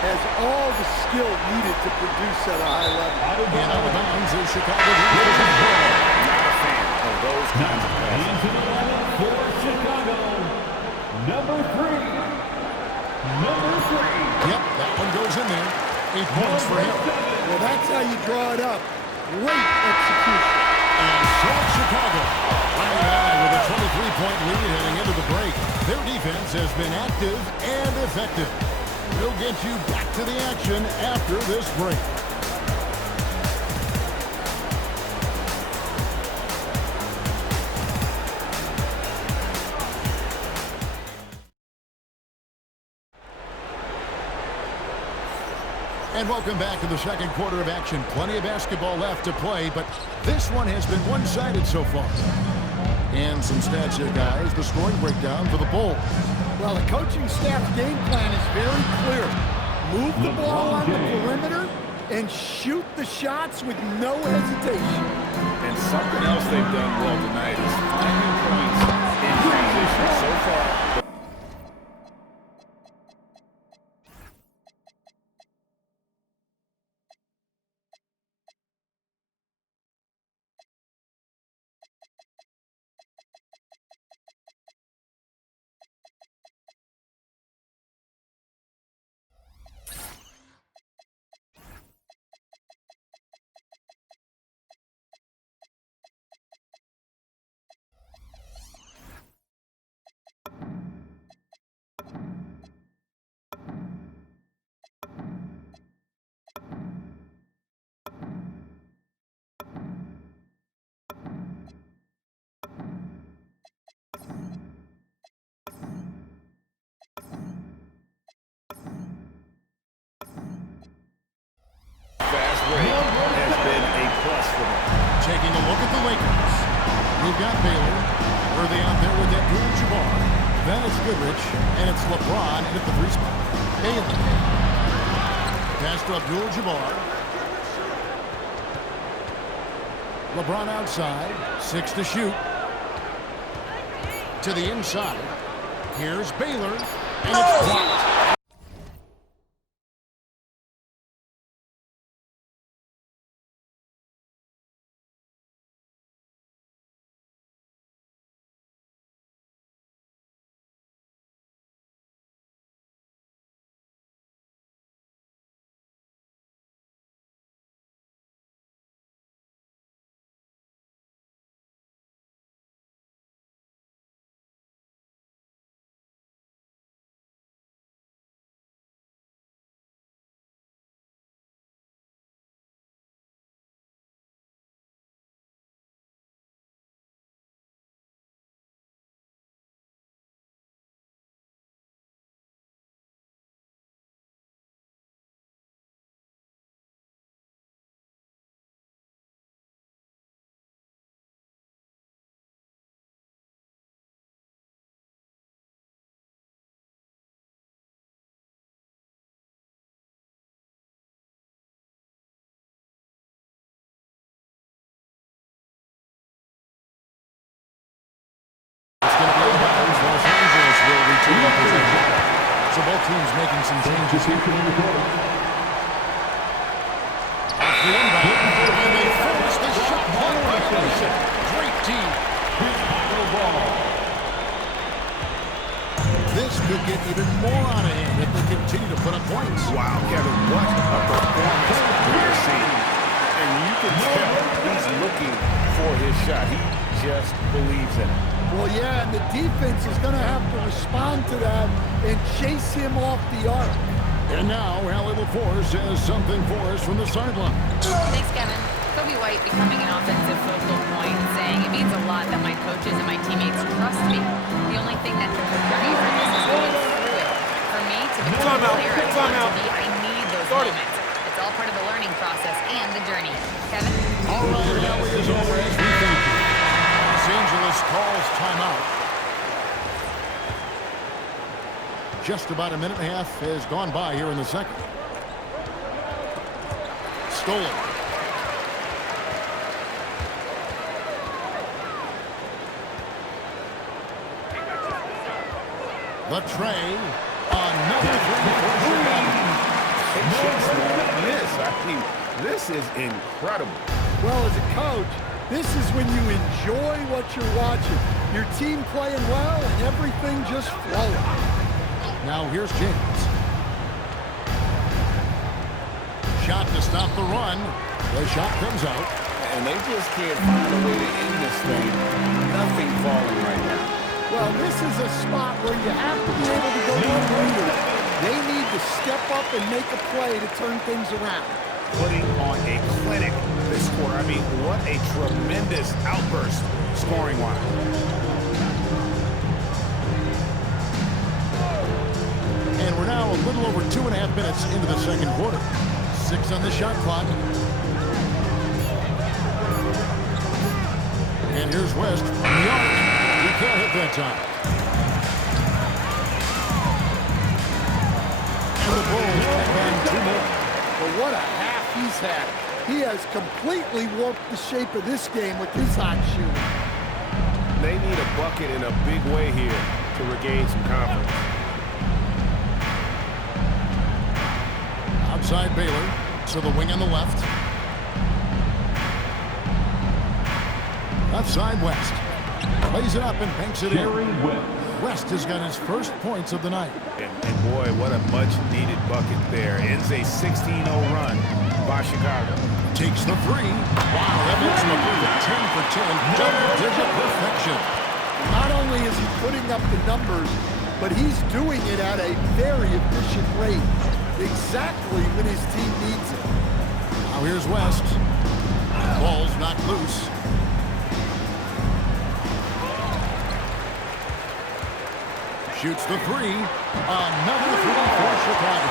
has all the skill needed to produce at a high level. And out of bounds is Chicago. Not a fan of those kinds of passes. Into the lineup for Chicago, number 3. Yep, that one goes in there. 8 points for him. Well, that's how you draw it up. Great execution. And so Chicago running high with a 23-point lead heading into the break. Their defense has been active and effective. We'll get you back to the action after this break. And welcome back to the second quarter of action. Plenty of basketball left to play, but this one has been one-sided so far. And some stats here, guys. The scoring breakdown for the Bulls. Well, the coaching staff's game plan is very clear. Move the ball on the perimeter and shoot the shots with no hesitation. And something else they've done well tonight is finding points in transition so far. Has been a plus for them. Taking a look at the Lakers. We've got Baylor. Worthy out there with Abdul-Jabbar. Then it's Goodrich, and it's LeBron at the 3 spot. Baylor. Pass to Abdul-Jabbar. LeBron outside. 6 to shoot. To the inside. Here's Baylor. And it's blocked. So both teams making some changes here. Off the inbound, and they force the shot clock violation. Great team. This could get even more out of hand if they continue to put up points. Wow, Kevin, what a performance we're seeing. And you can tell he's looking for his shot. He just believes in it. Well, yeah, and the defense is going to have to respond to that and chase him off the arc. And now, Allie LaForce has something for us from the sideline. Thanks, Kevin. Kobe White becoming an offensive focal point, saying it means a lot that my coaches and my teammates trust me. The only thing that can prepare me for this is going through it. For me to become the player I want to be, I need those moments. It's all part of the learning process and the journey. Kevin? All right, Allie, as always, we thank you. Los Angeles calls timeout. Just about a minute and a half has gone by here in the second. Stolen. The tray. Another three for Chicago. chase won't miss. I mean, this is incredible. Well, as a coach, this is when you enjoy what you're watching. Your team playing well and everything just flowing. Now here's James. Shot to stop the run. The shot comes out. And they just can't find a way to end this thing. Nothing falling right now. Well, this is a spot where you have to be able to go one-leader. They need to step up and make a play to turn things around. Putting on a clinic this quarter. I mean, what a tremendous outburst scoring-wise. And we're now a little over 2.5 minutes into the second quarter. 6 on the shot clock. And here's West from the arc. He can't hit that time. And the Bulls have 2 more. Well, what a half he's had. He has completely warped the shape of this game with his hot shooting. They need a bucket in a big way here to regain some confidence. Outside Baylor to the wing on the left. Left side West. Plays it up and banks it in. West has got his first points of the night. And boy, what a much-needed bucket there. Ends a 16-0 run by Chicago. Takes the 3. Wow, that makes him a perfect 10 for 10. Double-digit perfection. Not only is he putting up the numbers, but he's doing it at a very efficient rate. Exactly when his team needs it. Now here's West. Ball's knocked loose. Shoots the 3. Another 3 for Chicago.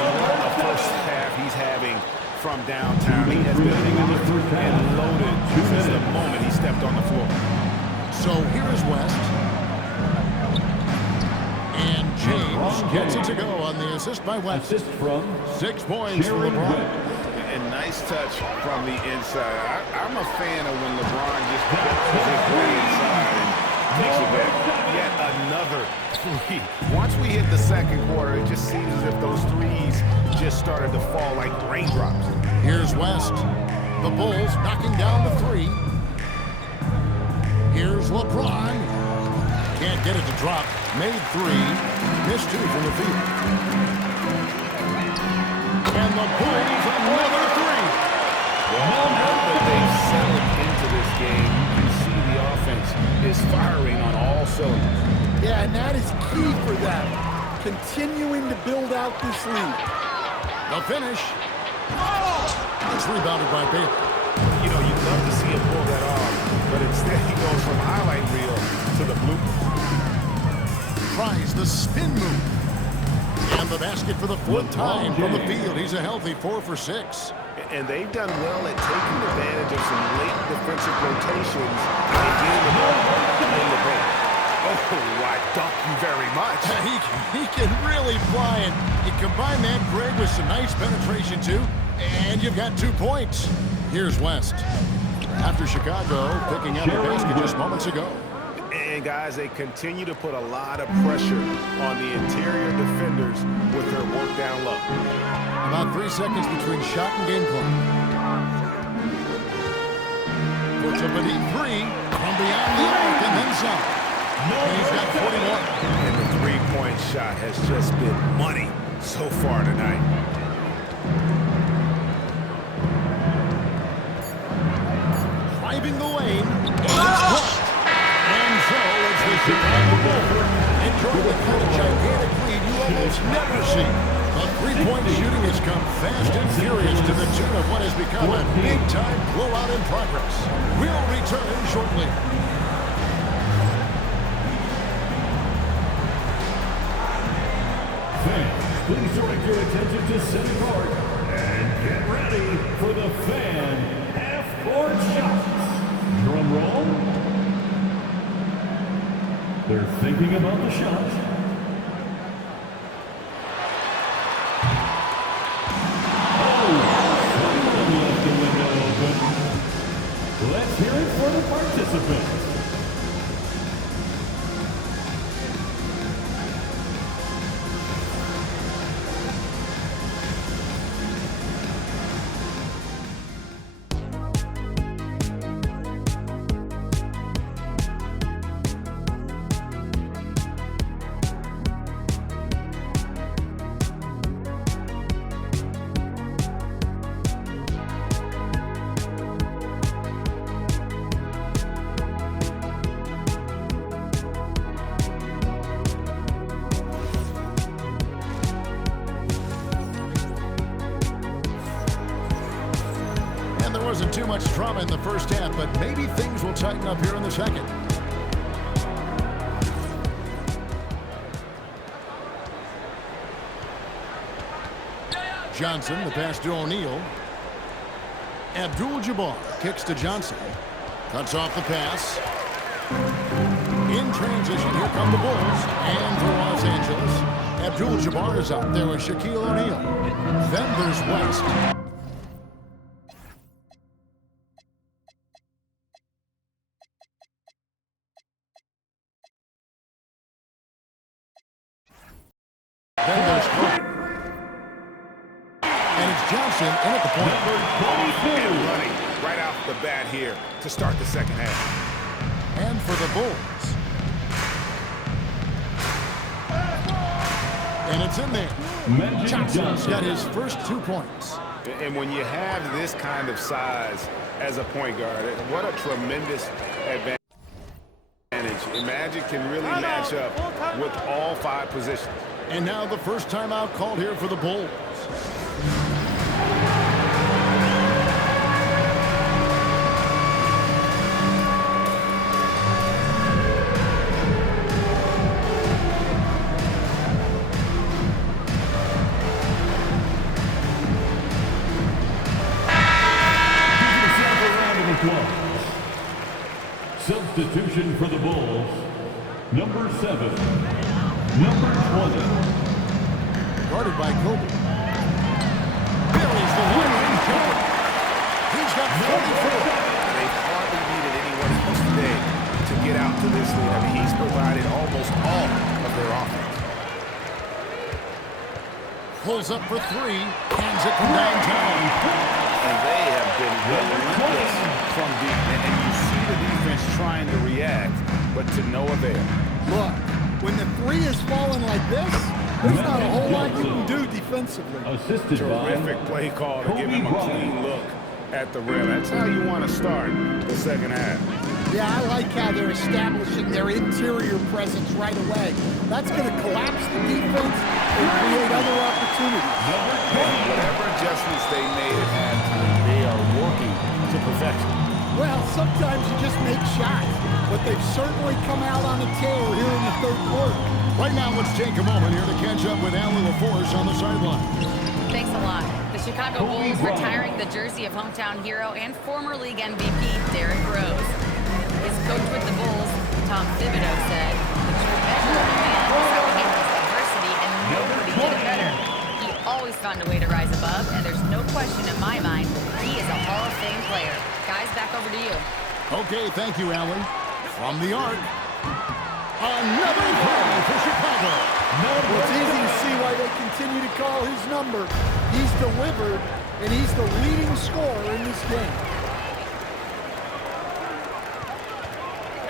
What a first half he's having from downtown. He has been locked and loaded since the moment he stepped on the floor. So here is West. And James gets it to go on the assist by West. Assist from 6 points for LeBron. And nice touch from the inside. I'm a fan of when LeBron just pushes his way inside and takes it back. Yet another 3. Once we hit the second quarter, it just seems as if those threes just started to fall like raindrops. Here's West. The Bulls knocking down the 3. Here's LeBron. Can't get it to drop. Made 3. Missed 2 from the field. And the Bulls another 3. Well, now that they've settled into this game, you can see the offense is firing on all cylinders. Yeah, and that is key for them. Continuing to build out this lead. The finish. It's rebounded by Baylor. You know, you'd love to see him pull that off, but instead he goes from highlight reel to the blooper. Tries the spin move. And the basket for the 4th time from the field. He's a healthy 4 for 6. And they've done well at taking advantage of some late defensive rotations and getting the ball in the paint. Oh, I thank you very much. He can really fly, and you combine that, Greg, with some nice penetration, too, and you've got 2 points. Here's West. After Chicago picking up the basket just moments ago. And, guys, they continue to put a lot of pressure on the interior defenders with their work down low. About 3 seconds between shot and game clock. Puts up a deep 3 from beyond the arc and then some. And he's got 41. And the three-point shot has just been money so far tonight. Driving the lane. And it's blocked. And so it's the Chicago Bulls enjoying the kind of gigantic lead you almost never see. But three-point shooting has come fast and furious to the tune of what has become a big-time blowout in progress. We'll return shortly. Fans, please direct your attention to center court and get ready for the fan half-court shots. Drum roll. They're thinking about the shot. Someone left the window open. Let's hear it for the participants. too much drama in the first half, but maybe things will tighten up here in the second. Johnson, the pass to O'Neal. Abdul-Jabbar kicks to Johnson. Cuts off the pass. In transition, here come the Bulls. And for Los Angeles, Abdul-Jabbar is out there with Shaquille O'Neal. Then there's West. Then there's Kobe. And it's Johnson in at the point. And running right off the bat here to start the second half. And for the Bulls. And it's in there. Johnson's got his first 2 points. And when you have this kind of size as a point guard, what a tremendous advantage. Magic can really match up with all 5 positions. And now the first timeout called here for the Bulls. Substitution for the Bulls, number 7, number 20. Guarded by Kobe. Buries the one in Kobe. He's got 44. They hardly needed anyone else today to get out to this lead. I mean, he's provided almost all of their offense. Pulls up for 3. Hands it from downtown. And they have been relentless from deep. And you see the defense trying to react, but to no avail. Look, when the 3 is falling like this, there's not a whole lot you can do defensively. Assisted Terrific by play call to give him a clean look at the rim. That's how you want to start the second half. Yeah, I like how they're establishing their interior presence right away. That's going to collapse the defense and create other opportunities. And whatever adjustments they made at halftime, they are working to perfection. Well, sometimes you just make shots, but they've certainly come out on a tear here in the third quarter. Right now, let's take a moment here to catch up with Allie LaForce on the sideline. Thanks a lot. The Chicago Bulls retiring the jersey of hometown hero and former league MVP Derrick Rose. His coach with the Bulls, Tom Thibodeau, said, "The true measure of a man is how he handles adversity, and nobody did it better. He always found a way to rise above, and there's no question in my mind he is a Hall of Fame player." Guys, back over to you. Okay, thank you, Allie. From the arc, another play for Chicago. Well, it's easy to see why they continue to call his number. He's delivered, and he's the leading scorer in this game.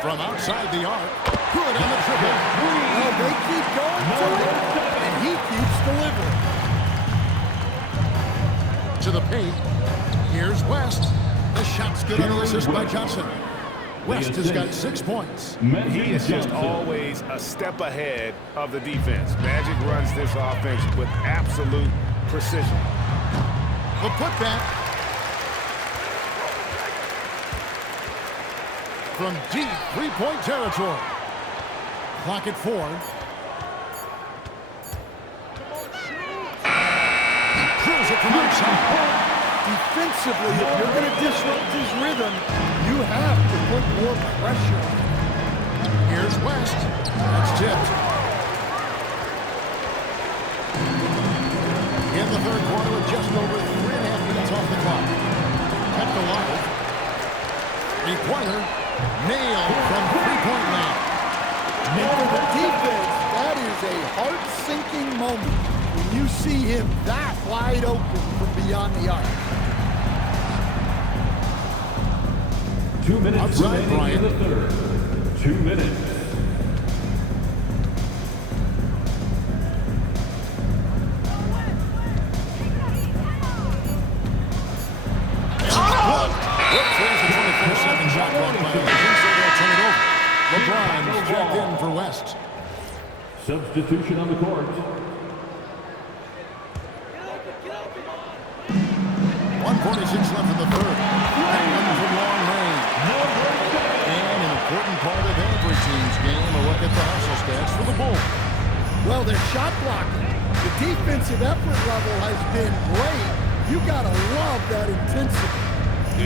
From outside the arc, good on the triple. Well, they keep going to it, and he keeps delivering. To the paint, here's West. The shot's good on the assist by Johnson. West has got 6 points. He is just always a step ahead of the defense. Magic runs this offense with absolute precision. The putback. From deep three-point territory. Clock at 4. Throws it from outside. Defensively, if you're going to disrupt his rhythm, you have to put more pressure on him. Here's West. That's tipped. In the third quarter with just over 3.5 minutes off the clock. Kept alive. Three-pointer. Nailed from three-point land. And for the defense, that is a heart-sinking moment when you see him that wide open from beyond the arc. 2 minutes Outside, remaining Bryant. in the third. 2 minutes. There's a 24-second shot clock violation, so they'll turn it over. LeBron's checked in for West. Substitution on the court. 1:46 left in the third. Well, their shot blocking. The defensive effort level has been great. You gotta love that intensity.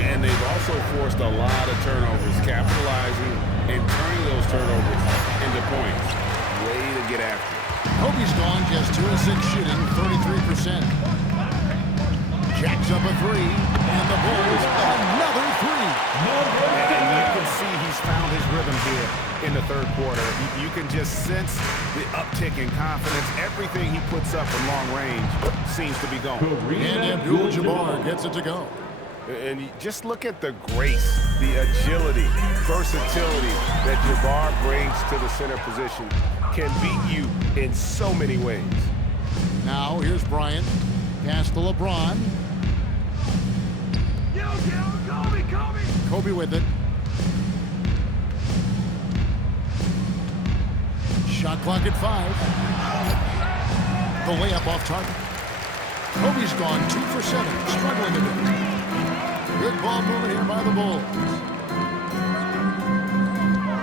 And they've also forced a lot of turnovers, capitalizing and turning those turnovers into points. Way to get after it. Kobe's gone just 2 of 6 shooting, 33%. Jacks up a three, and the Bulls another three. And you can see he's found his rhythm here in the third quarter. You can just sense the uptick in confidence. Everything he puts up from long range seems to be going. And Abdul-Jabbar gets it to go. And you just look at the grace, the agility, versatility that Jabbar brings to the center position. Can beat you in so many ways. Now here's Bryant. Pass to LeBron. Kobe with it. Shot clock at 5. The layup off target. Kobe's gone 2 for 7, struggling a bit. Good ball movement here by the Bulls.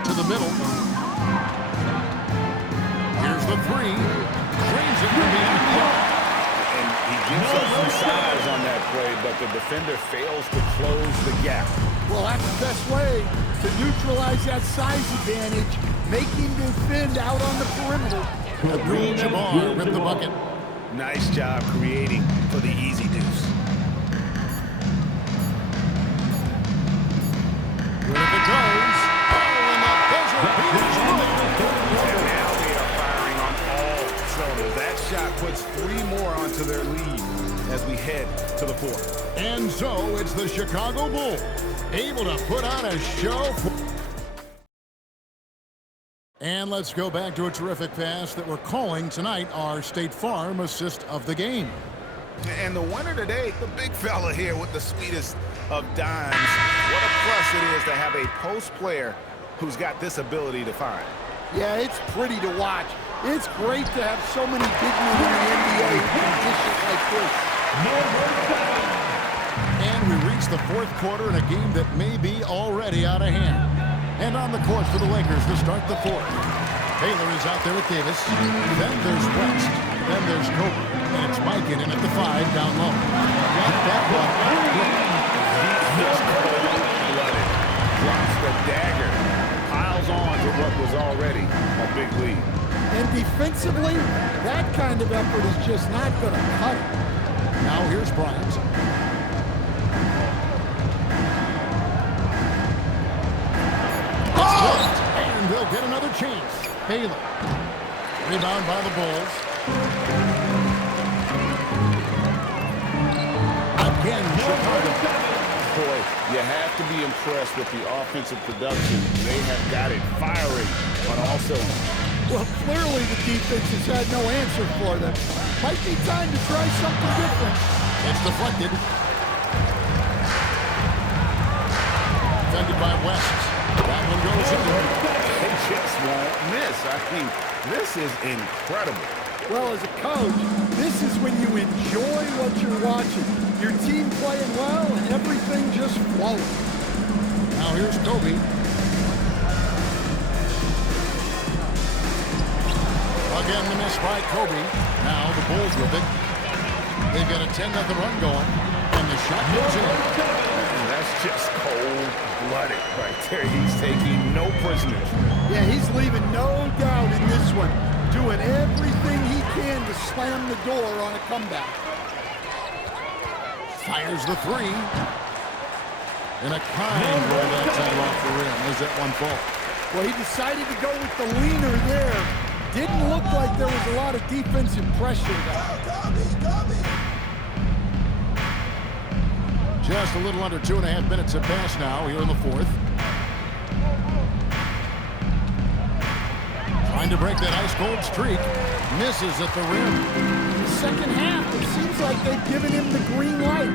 To the middle. Here's the three. Drains it from behind the arc. And he gives up some size on that play, but the defender fails to close the gap. Well, that's the best way to neutralize that size advantage. Make him defend out on the perimeter. Abdul-Jabbar with the bucket. Nice job creating for the easy deuce. Good if it goes. Oh, and the buzzer beats And now they are firing on all cylinders. That shot puts 3 more onto their lead as we head to the fourth. And so it's the Chicago Bulls able to put on a show. And let's go back to a terrific pass that we're calling tonight our State Farm assist of the game. And the winner today, the big fella here with the sweetest of dimes. What a plus it is to have a post player who's got this ability to find. Yeah, it's pretty to watch. It's great to have so many big men in the NBA who can dish it like this. And we reach the fourth quarter in a game that may be already out of hand. And on the court for the Lakers to start the fourth. Taylor is out there with Davis. Then there's West. Then there's Kobe. And it's Mike in at the 5 down low. Got that one. He's cold-blooded. Drops the dagger. Piles on to what was already a big lead. And defensively, that kind of effort is just not going to cut it. Now here's Bryant. And they'll get another chance. Baylor. Rebound by the Bulls. Again, Chicago. Boy, you have to be impressed with the offensive production. They have got it firing on all cylinders. Well, clearly the defense has had no answer for them. Might be time to try something different. It's deflected. Defended by West. That one goes in. They just won't miss. I mean, this is incredible. Well, as a coach, this is when you enjoy what you're watching. Your team playing well and everything just flowing. Now here's Kobe. Again, the miss by Kobe. Now the Bulls with it. They've got a 10-0 run going, and the shot goes in. And that's just cold-blooded right there. He's taking no prisoners. Yeah, he's leaving no doubt in this one. Doing everything he can to slam the door on a comeback. Fires the three. And a kind roll that time off the rim. Is that one fall? Well, he decided to go with the leaner there. Didn't look like there was a lot of defensive pressure there. Just a little under 2.5 minutes have passed now here in the fourth. Trying to break that ice-cold streak. Misses at the rim. In the second half, it seems like they've given him the green light.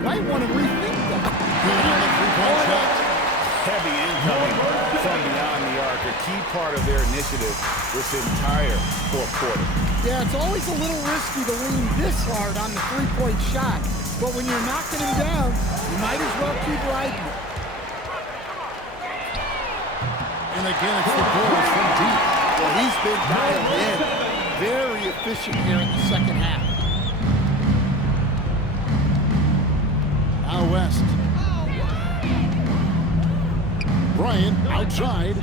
Might want to rethink that. Good on the three-point shot. Heavy incoming from beyond the arc, a key part of their initiative this entire fourth quarter. Yeah, it's always a little risky to lean this hard on the three-point shot. But when you're knocking him down, you might as well keep riding it. And again, it's the Bulls from deep. Well, he's been dialed in. very efficient here in the second half. Now West. Bryant outside.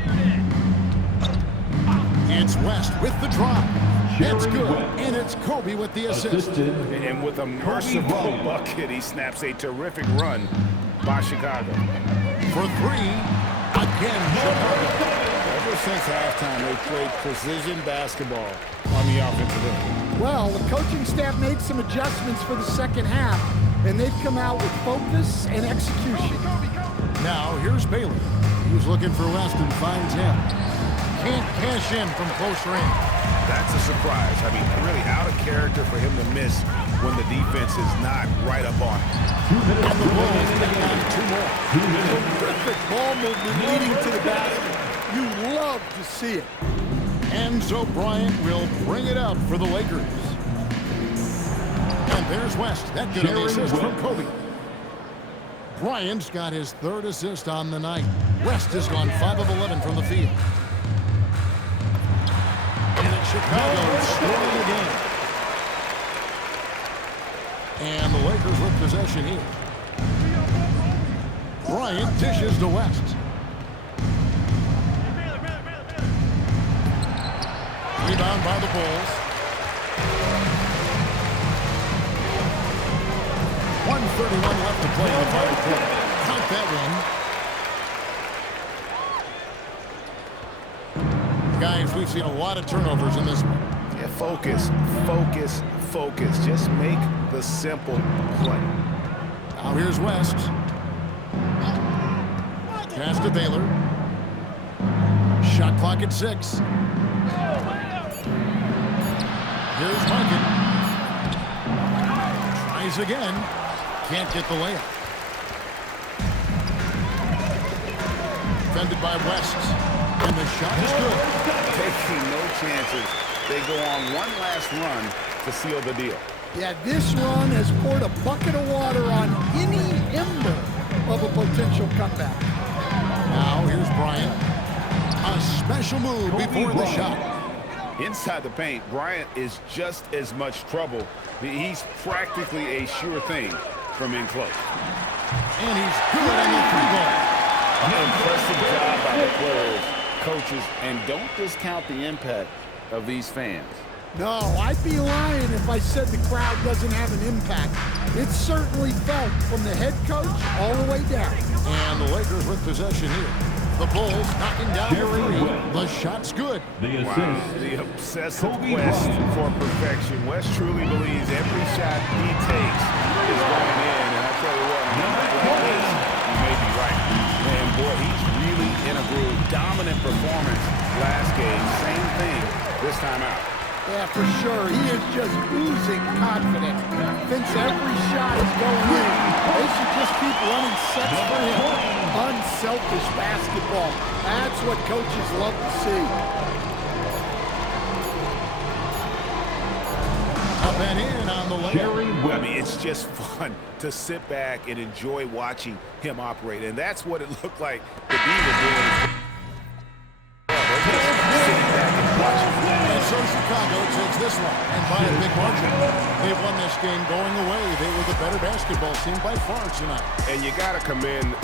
It's West with the drop. That's good. And it's Kobe with the assist. And with a merciful bucket, he snaps a terrific run by Chicago. For three, again, Chicago. Ever since halftime, they played precision basketball on the offensive end. Well, the coaching staff made some adjustments for the second half, and they've come out with focus and execution. Now, here's Baylor. He's looking for West and finds him. Can't cash in from close range. That's a surprise. I mean, really out of character for him to miss when the defense is not right up on him. And the Bulls take on two more. Terrific ball movement leading to the basket. You love to see it. Enzo Bryant will bring it up for the Lakers. And there's West. That good assist from Kobe. Bryant's got his third assist on the night. West has gone 5 of 11 from the field. And it's Chicago scoring again. And the Lakers with possession here. Bryant dishes to West. Rebound by the Bulls. 1:31 left to play in the final quarter. Count that one. Guys, we've seen a lot of turnovers in this one. Yeah, focus, focus, focus. Just make the simple play. Now here's West. Pass to Baylor. Shot clock at 6. Here's Markin. Tries again. Can't get the layup. Defended by West. And the shot is good. Taking no chances. They go on one last run to seal the deal. Yeah, this run has poured a bucket of water on any ember of a potential comeback. Now here's Bryant. A special move before the shot. Inside the paint, Bryant is just as much trouble. He's practically a sure thing from in close. And he's good on the free ball. An impressive job by the players, coaches, and don't discount the impact of these fans. No, I'd be lying if I said the crowd doesn't have an impact. It's certainly felt from the head coach all the way down. And the Lakers with possession here. The Bulls knocking down the three. The shot's good. Wow, the obsessive quest for perfection. West truly believes every shot he takes is going in. And I tell you what, like this, you may be right. And boy, he's really in a groove. Dominant performance last game. Same thing this time out. Yeah, for sure. He is just oozing confidence. Thinks every shot is going in. They should just keep running sets for him. Unselfish basketball. That's what coaches love to see. Up and in on the layup. I mean, it's just fun to sit back and enjoy watching him operate. And that's what it looked like the D was doing. So Chicago takes this one, and by a big margin. They've won this game going away. They were the better basketball team by far tonight. And you got to commend